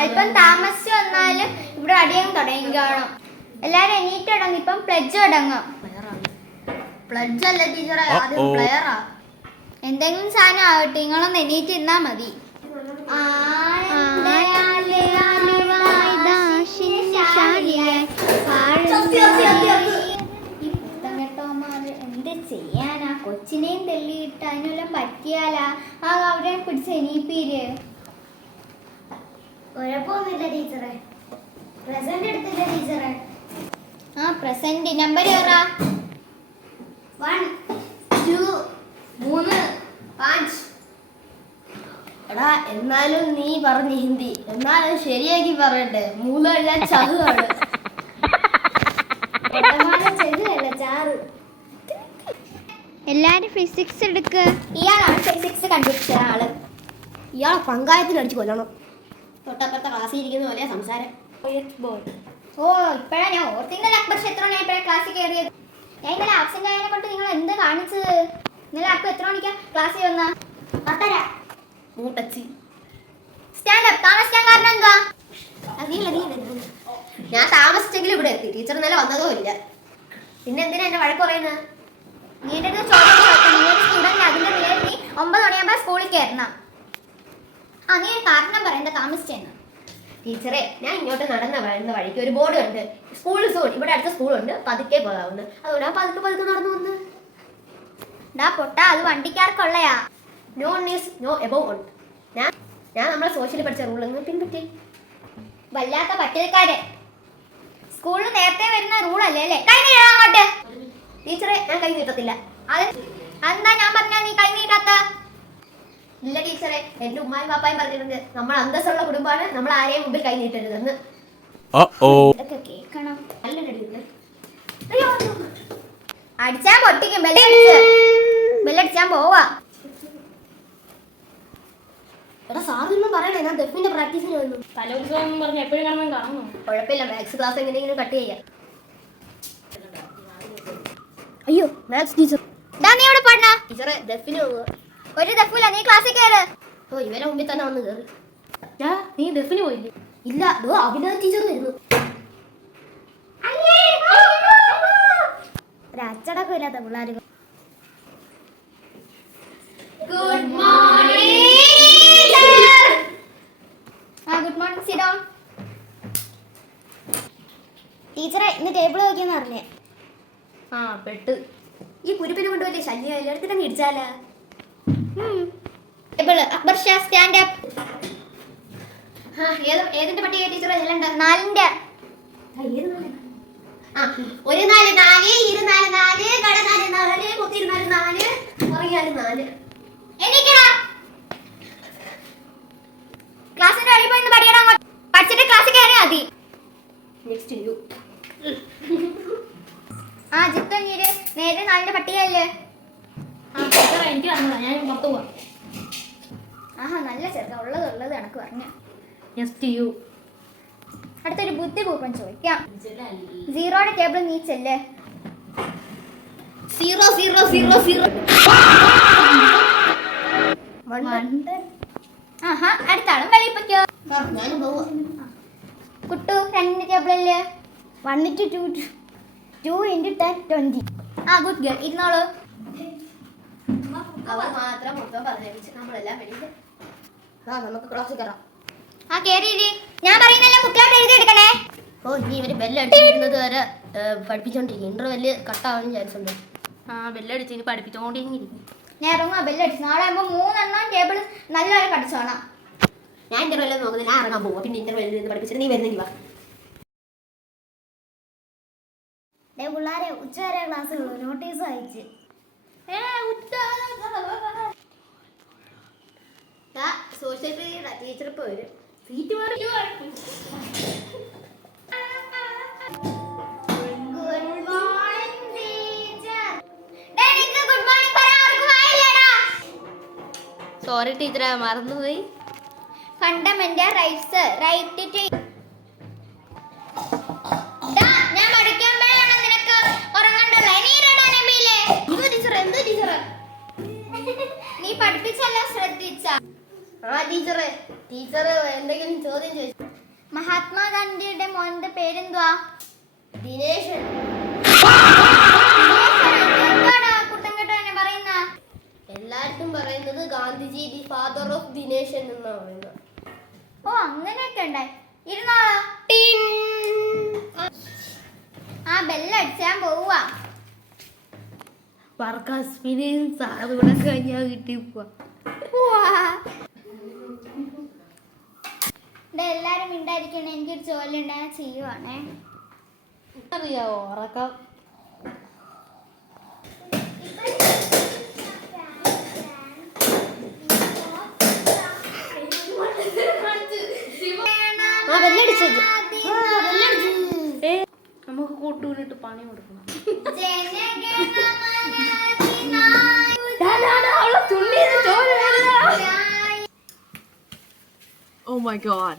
അല്പം താമസിച്ചു വന്നാല് ഇവിടെ അടിയങ്ങ് തുടങ്ങി കാണും. എല്ലാരും എണീറ്റ് തുടങ്ങി. ഇപ്പം പ്ലഡ്ജ് തുടങ്ങും. പ്ലഡ്ജ് അല്ല ടീച്ചറെ, ആദ്യം പ്ലെയറാ. എന്തെങ്കിലും സാധനം ആവട്ടെ, നിങ്ങളൊന്ന് എണീറ്റ് ഇരുന്നാ മതി. എന്ത് ചെയ്യാനാ, കൊച്ചിനെയും തെള്ളിയിട്ട് അതിനെല്ലാം പറ്റിയാലാ. അവരെ പിടിച്ച് എണീപ്പീര്. കുഴപ്പമൊന്നുമില്ല ടീച്ചറെ. പ്രസന്റ് എടുത്തില്ല ടീച്ചറെ. പ്രസന്റ് നമ്പർ ഏറാ? 1 2 3 5. എടാ എന്നാലും നീ പറഞ്ഞ ഹിന്ദി, എന്നാലും ശരിയാക്കി പറയട്ടെ. 3 കഴിഞ്ഞാൽ ചതുവാണ്. എല്ലാരും ഫിസിക്സ് എടുക്ക്. ഇയാളാണ് ഫിസിക്സ് കണ്ടുപിടിച്ച ആള്. ഇയാളെ പങ്കായത്തിൽ അടിച്ചു കൊല്ലണം. തൊട്ടപ്പുറത്തെ ക്ലാസ്സിൽ ഇരിക്കുന്ന പോലെ സംസാരം. ഇപ്പഴാ ഞാൻ ഓർത്തിന്നലെ അക്ബർ ക്ഷേത്രം ഞാൻ ഇപ്പഴാ ക്ലാസ്സിൽ കയറിയത്. ഞാൻ ഇന്നലെ ആബ്സെന്റ് ആയതിനെ കൊണ്ട് നിങ്ങൾ എന്ത് കാണിച്ചത്? ഇന്നലെ അക്ബർ എത്ര മണിക്കാ ക്ലാസ്സിൽ വന്ന? 8:30. Stand up. താമസിക്കാൻ കാരണം എന്താ? ഞാൻ താമസിച്ചെങ്കിലും ഇവിടെ എത്തി. ടീച്ചർ ഇന്നലെ വന്നതോ ഇല്ല. പിന്നെ എന്തിനാ എന്നെ വഴക്ക് പറയുന്നത്? നീ എന്റെ ചോദിച്ചു. നീ ഒരു സ്റ്റുഡന്റ്, അതിന്റെ നിലയിൽ നീ 9 മണിയാകുമ്പോ സ്കൂളിൽ കയറണം. നീ ഒരു കാരണം പറ, എന്താ താമസിച്ചെന്ന്. ടീച്ചറെ, ഞാൻ ഇങ്ങോട്ട് വരുന്ന വഴിക്ക് ഒരു ബോർഡ് ഉണ്ട്, സ്കൂൾ സോൺ. ഇവിടെ അടുത്ത സ്കൂളുണ്ട്, പതുക്കെ പോകാവുന്ന. അതുകൊണ്ട് ആ പതുക്കെ നടന്നു വന്ന്. പൊട്ടാ, അത് വണ്ടിക്കാർക്കുള്ളയാ. നോ നീസ് നോ എബവ് ഉണ്ട്. ഞാൻ നമ്മളെ സോഷ്യൽ പഠിച്ച റൂൾ അങ്ങ് പിൻപറ്റി. വല്ലാത്ത പട്ടികക്കാരെ. സ്കൂളിൽ നേരത്തെ വരുന്ന റൂൾ അല്ലേ അല്ലേ? കൈ നീട്ടാ അങ്ങോട്ട്. ടീച്ചറെ, ഞാൻ കൈ നീട്ടത്തില്ല. അതെന്താ ഞാൻ പറഞ്ഞാ നീ കൈ നീട്ടാത്ത? ഇല്ല ടീച്ചറെ, എന്റെ ഉമ്മായും പാപ്പായും പറഞ്ഞിട്ടുണ്ട്, നമ്മൾ അന്തസ്സുള്ള കുടുംബമാണ്, നമ്മൾ ആരെയും മുമ്പിൽ കൈ നീട്ടരുതെന്ന്. ഇതൊക്കെ കേൾക്കണം. നല്ലൊരു അടിച്ചാൻ പൊട്ടിക്കും. ബെല്ലടിച്ചാൻ പോവാ. എടാ സാറൊന്നും പറയണേ, ഞാൻ ദഫിന്റെ പ്രാക്ടീസിന് വന്നു. തലോത്സവം പറഞ്ഞ് എപ്പോഴും കാണുന്നു. കുഴപ്പമില്ല, മാത്സ് ക്ലാസ് എങ്ങനെയെങ്കിലും കട്ട് ചെയ്യാം. അയ്യോ മാത്സ് ടീച്ചർ. നീ എവിടെ പാടണ? ടീച്ചറെ ദഫിന് പോവുക. ഒരു ദഫൂല, നീ ക്ലാസ്സിൽ കയറ്. ഇവരെ മുമ്പിൽ തന്നെ വന്ന് കയറി. നീ ദഫിന് പോയില്ലേ? ഇല്ല, അഭിനന്ദ ടീച്ചർ വരുന്നു. ഒരു അച്ചടക്കം ഇല്ലാത്ത പിള്ളേർ. Good morning. Good morning. Sit down. ടീച്ചറെ, ഇന്ന് ടേബിൾ നോക്കിയെന്ന് അറിഞ്ഞേ. പെട്ട്. ഈ കുരുപ്പിനെ കൊണ്ട് വലിയ ശല്യം എല്ലായിടത്തും ഇടിച്ചാലാ. Akbar Shah, stand up. ഏതിന്റെ പട്ടിക ടീച്ചറെ? 4ന്റെ. ഒരു 4 4 24 4 കട 4 4 കുത്തിയിരുന്നാല് 4 ഉറങ്ങിയാലും 4. എണീക്കടാ. ക്ലാസ്സിന്റെ വഴി പോയി പഠിക്കണം. പഠിച്ചിട്ട് ക്ലാസ്സിൽ കയറിയാ മതി. Next U. ജിത്തു നീര് നേരെ 4ന്റെ പട്ടികയല്ലേ? എനിക്ക് അറിഞ്ഞതാ, ഞാൻ പുറത്തു പോവാം. നല്ല ചെറുക്ക. ഉള്ളത് കണക്ക് പറഞ്ഞു. Next you. അടുത്തൊരു ബുദ്ധിപൂർവ്വം ചോദിക്കാം. 0യുടെ ടേബിൾ നീ ചെല്ലേ. 0 0 0 0. അടുത്താളും വെളിയിപ്പോ. ഞാനും പോവാ. കുട്ടു 2ന്റെ ടേബിളല്ലേ? 1 to 2 2 into 10 20. Good girl. ഇരുന്നോളൂ. അവർ മാത്രം മൊത്തം പറഞ്ഞേപ്പിച്ച് നമ്മളെല്ലാം വെളിയിൽ. നമുക്ക് ക്ലാസ്സിൽ കയറാം. കേറിയിരി. ഞാൻ പറയുന്നെല്ലാം ബുക്കിലോട്ട് എഴുതി എടുക്കണേ. ഇനി ഇവര് ബെല്ലടിച്ചിരുന്നത് വരെ പഠിപ്പിച്ചോണ്ടിരിക്കും. ഇന്റർവെല്ല് കട്ടാവാനും ചാൻസ് ഉണ്ട്. ബെല്ലടിച്ച് ഇനി പഠിപ്പിച്ചോണ്ടിരിക്കും. ഞാൻ ഇറങ്ങാം. ബെല്ലടിച്ച്. നാളെ ആകുമ്പോൾ 3 ടേബിൾ നല്ലപോലെ പഠിച്ചോളാം. ഞാൻ ഇന്റർവെല്ല് നോക്കുന്നത്. ഞാൻ ഇറങ്ങാൻ പോവാ. പിന്നെ ഇന്റർവെല്ലിൽ നിന്ന് പഠിപ്പിച്ചിട്ട് നീ വരുന്നെങ്കിൽ വാ. പിള്ളേരെ ഉച്ചവരെ ക്ലാസ്സുള്ളൂ. നോട്ടീസ് അയച്ച്. സോഷ്യൽ മീഡിയ ടീച്ചർ ഇപ്പോൾ വരും. സീറ്റ് മാറി. സോറി ടീച്ചറെ, മറന്നുപോയി. Fundamental rights. റൈറ്റ് ടു ഞാൻ പഠിക്കുമ്പോഴാണ് നിനക്ക് ഉറങ്ങണ്ടല്ലോ. നീ ടീച്ചർ എന്താ ടീച്ചറെ? നീ നീ പഠിപ്പിച്ചെല്ലാം ശ്രദ്ധിച്ച? ആ ടീച്ചറെ എന്തെങ്കിലും ചോദ്യം ചോദിച്ചു. മഹാത്മാഗാന്ധിയുടെ മോന്റെ പേരെന്തുവാ? ദിനേശൻ. എന്താടാ കുട്ടം കേട്ടോ എന്നെ പറയുന്ന? എല്ലാവർക്കും പറയുന്നത് Gandhiji the father of Dineshan എന്നാ പറയുന്നത്. ഓ അങ്ങനെയൊക്കെ ഉണ്ടായി. ഇരുന്നാളോ? ആ ബെല്ലടിച്ചാൻ പോവാ. വർക്കാസ്പിനെയും സാറുകൂടെ കഴിഞ്ഞാൽ കിട്ടി എല്ലാരും മിണ്ടായിരിക്കണേ. എനിക്കൊരു ജോലി ഉണ്ടായാൽ ചെയ്യുവാണേ. അറിയാവോ ഉറക്കം നമുക്ക് കൂട്ടൂരിട്ട് പണി കൊടുക്കണം. Jana Gana Mana Oh my god.